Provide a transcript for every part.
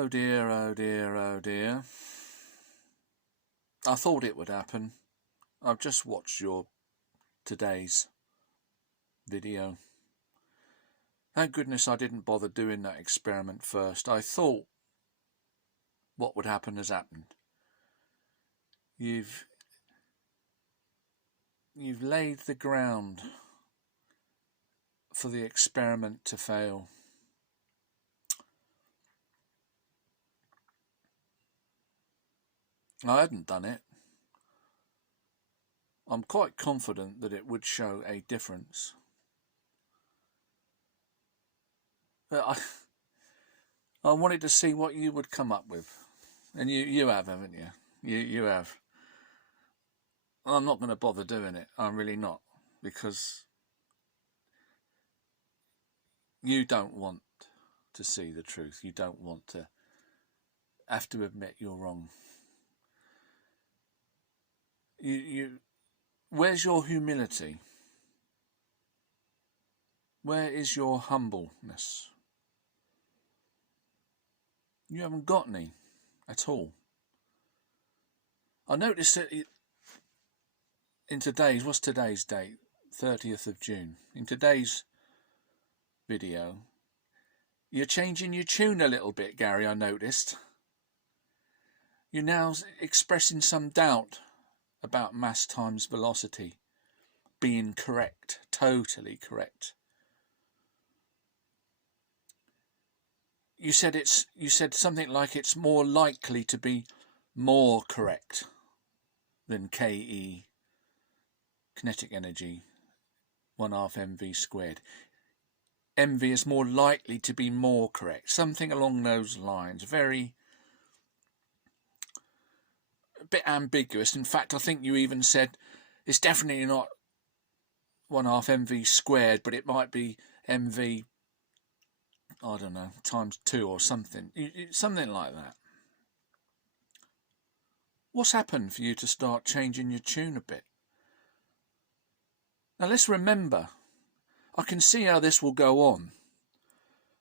Oh dear, oh dear, oh dear. I thought it would happen. I've just watched your today's video. Thank goodness I didn't bother doing that experiment first. I thought what would happen has happened. You've laid the ground for the experiment to fail. I hadn't done it. I'm quite confident that it would show a difference. But I wanted to see what you would come up with. And you have, haven't you? You have. I'm not going to bother doing it. I'm really not. Because you don't want to see the truth. You don't want to have to admit you're wrong. Where's your humility? Where is your humbleness? You haven't got any at all. I noticed that in today's, what's today's date? 30th of June. In today's video, you're changing your tune a little bit, Gary, I noticed. You're now expressing some doubt about mass times velocity being correct, totally correct. You said something like it's more likely to be more correct than KE, kinetic energy, 1/2 mv squared. MV is more likely to be more correct. Something along those lines. A bit ambiguous. In fact, I think you even said it's definitely not 1/2 mv squared, but it might be mv, I don't know, times 2 or something. Something like that. What's happened for you to start changing your tune a bit? Now let's remember, I can see how this will go on.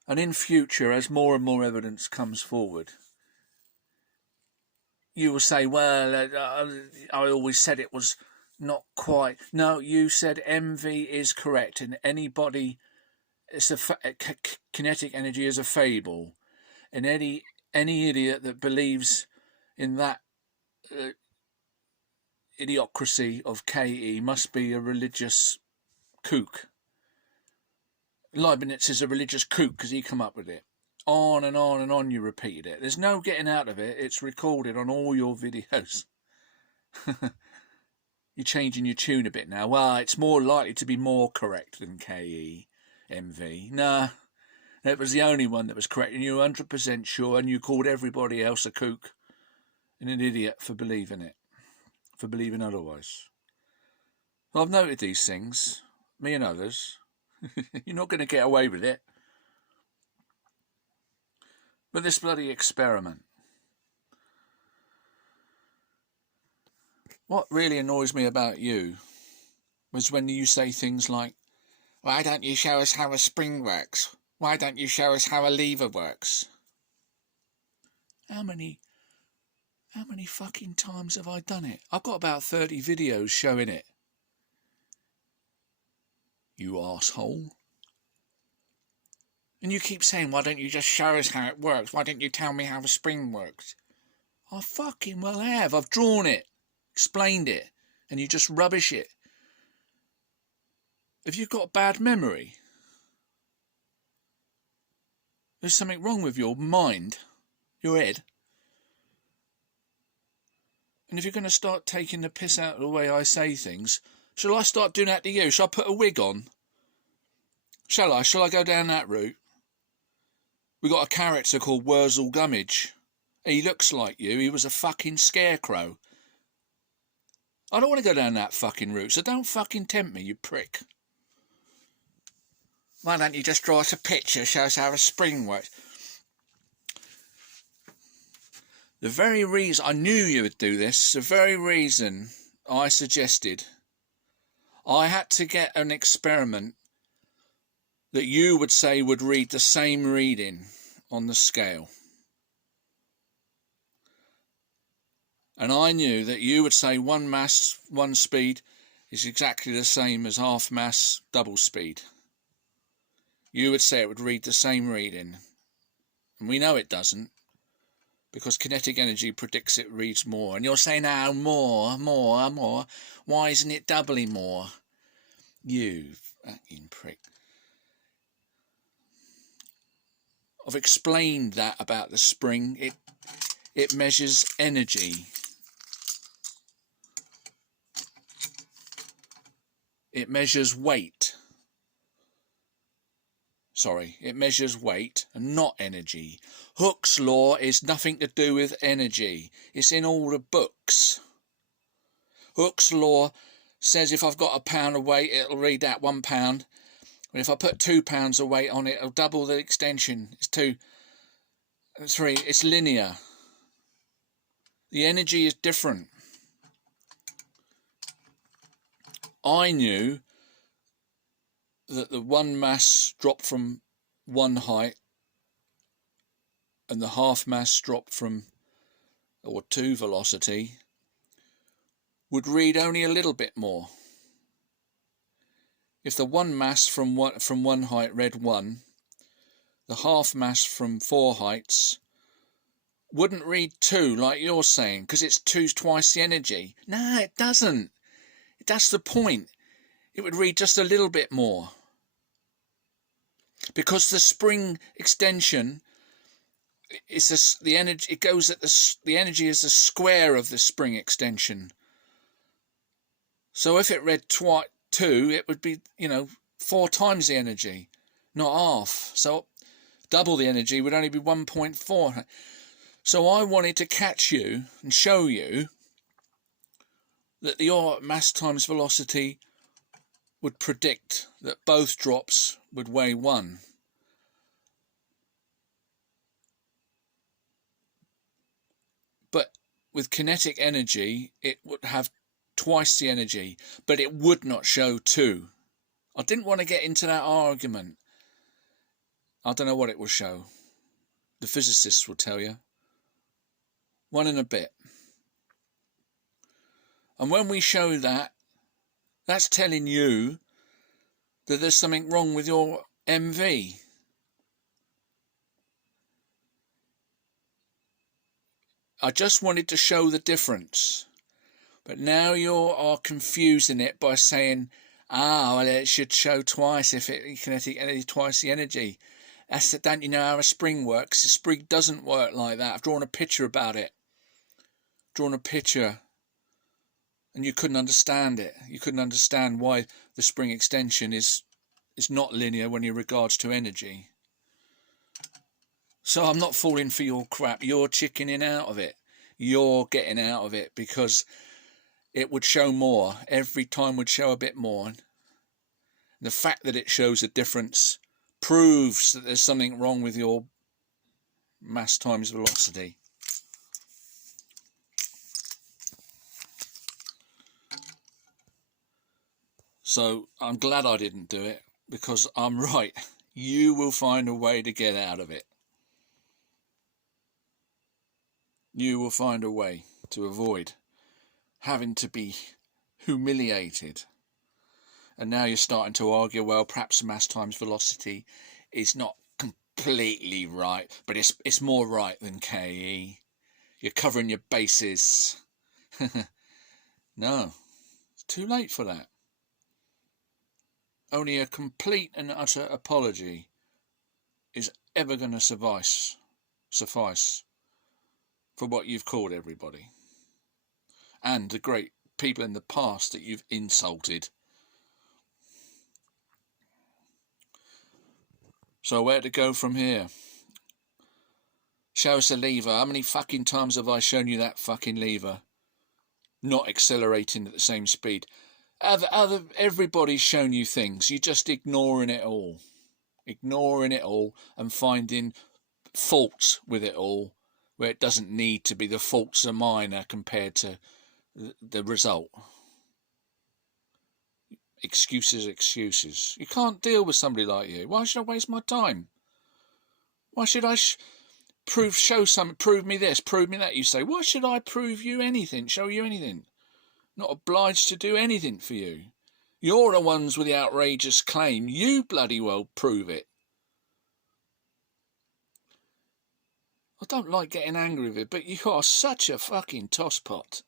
And in future, as more and more evidence comes forward, you will say, well, I always said it was not quite. No, you said MV is correct, and anybody, kinetic energy is a fable, and any idiot that believes in that idiocracy of KE must be a religious kook. Leibniz is a religious kook because he come up with it. On and on and on you repeated it. There's no getting out of it. It's recorded on all your videos. You're changing your tune a bit now. Well, it's more likely to be more correct than KE, MV. Nah, it was the only one that was correct, and you're 100% sure, and you called everybody else a kook and an idiot for believing it, for believing otherwise. Well, I've noted these things, me and others. You're not going to get away with it. But this bloody experiment. What really annoys me about you was when you say things like, why don't you show us how a spring works? Why don't you show us how a lever works? How many fucking times have I done it? I've got about 30 videos showing it. You arsehole. And you keep saying, why don't you just show us how it works? Why don't you tell me how the spring works? I fucking well have. I've drawn it, explained it, and you just rubbish it. Have you got bad memory? There's something wrong with your mind, your head. And if you're going to start taking the piss out of the way I say things, shall I start doing that to you? Shall I put a wig on? Shall I? Shall I go down that route? We got a character called Wurzel Gummidge. He looks like you. He was a fucking scarecrow. I don't want to go down that fucking route, so don't fucking tempt me, you prick. Why don't you just draw us a picture, show us how a spring works? The very reason I knew you would do this, the very reason I suggested I had to get an experiment that you would say would read the same reading on the scale. And I knew that you would say one mass, one speed is exactly the same as half mass, double speed. You would say it would read the same reading. And we know it doesn't, because kinetic energy predicts it reads more. And you're saying, oh, more. Why isn't it doubling more? You fucking prick. I've explained that about the spring. It measures energy. It measures weight. Sorry, it measures weight and not energy. Hooke's law is nothing to do with energy. It's in all the books. Hooke's law says if I've got £1 of weight, it'll read that £1. And if I put £2 of weight on it, it'll double the extension. It's 2, 3. It's linear. The energy is different. I knew that the one mass drop from one height and the half mass drop from, or 2 velocity, would read only a little bit more. If the one mass from one height read 1, the half mass from 4 heights wouldn't read 2 like you're saying, because it's twice the energy. No, it doesn't. That's the point. It would read just a little bit more. Because the spring extension is the energy. It goes at the energy is the square of the spring extension. So if it read 2, it would be 4 times the energy, not half. So double the energy would only be 1.4. So I wanted to catch you and show you that your mass times velocity would predict that both drops would weigh 1. But with kinetic energy, it would have twice the energy, but it would not show 2. I didn't want to get into that argument. I don't know what it will show. The physicists will tell you. 1 and a bit. And when we show that, that's telling you that there's something wrong with your MV. I just wanted to show the difference. But now you are confusing it by saying, well, it should show twice if kinetic energy twice the energy. Don't you know how a spring works? The spring doesn't work like that. I've drawn a picture about it. Drawn a picture. And you couldn't understand it. You couldn't understand why the spring extension is not linear when in regards to energy. So I'm not falling for your crap. You're chickening out of it. You're getting out of it because it would show more. Every time would show a bit more. And the fact that it shows a difference proves that there's something wrong with your mass times velocity. So I'm glad I didn't do it, because I'm right. You will find a way to get out of it. You will find a way to avoid having to be humiliated. And now you're starting to argue, well, perhaps mass times velocity is not completely right, but it's more right than KE. You're covering your bases. No, it's too late for that. Only a complete and utter apology is ever going to suffice for what you've called everybody. And the great people in the past that you've insulted. So where to go from here? Show us a lever. How many fucking times have I shown you that fucking lever? Not accelerating at the same speed. Everybody's shown you things. You're just ignoring it all. Ignoring it all and finding faults with it all where it doesn't need to be. The faults are minor compared to the result. Excuses. You can't deal with somebody like you. Why should I waste my time? Why should I... prove me this, prove me that. You say, why should I prove you anything, show you anything? Not obliged to do anything for you. You're the ones with the outrageous claim. You bloody well prove it. I don't like getting angry with it, but you are such a fucking tosspot.